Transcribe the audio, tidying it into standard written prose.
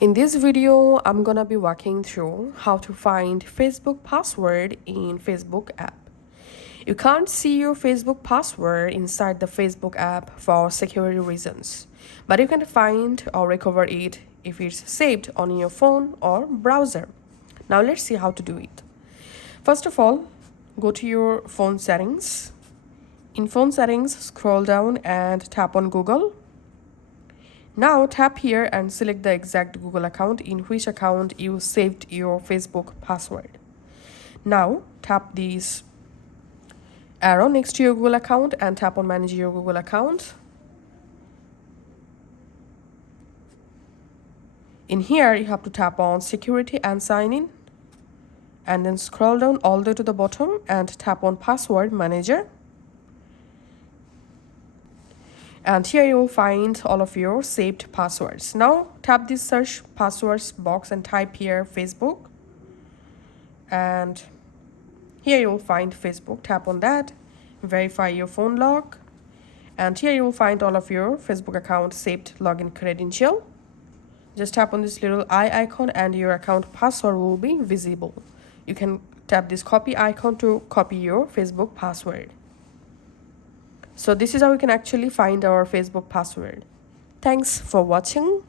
In this video, I'm gonna be walking through how to find Facebook password in Facebook app. You can't see your Facebook password inside the Facebook app for security reasons, but you can find or recover it if it's saved on your phone or browser. Now let's see how to do it. First of all, go to your phone settings. In phone settings, scroll down and tap on Google. Now tap here and select the exact Google account in which account you saved your Facebook password. Now tap this arrow next to your Google account and tap on manage your Google account. In here you have to tap on security and sign in, and then scroll down all the way to the bottom and tap on password manager. And here you will find all of your saved passwords. Now tap this search passwords box and type here Facebook, and here you will find Facebook. Tap on that, verify your phone log, and here you will find all of your Facebook account saved login credential. Just tap on this little eye icon and your account password will be visible. You can tap this copy icon to copy your Facebook password. So this is how we can actually find our Facebook password. Thanks for watching.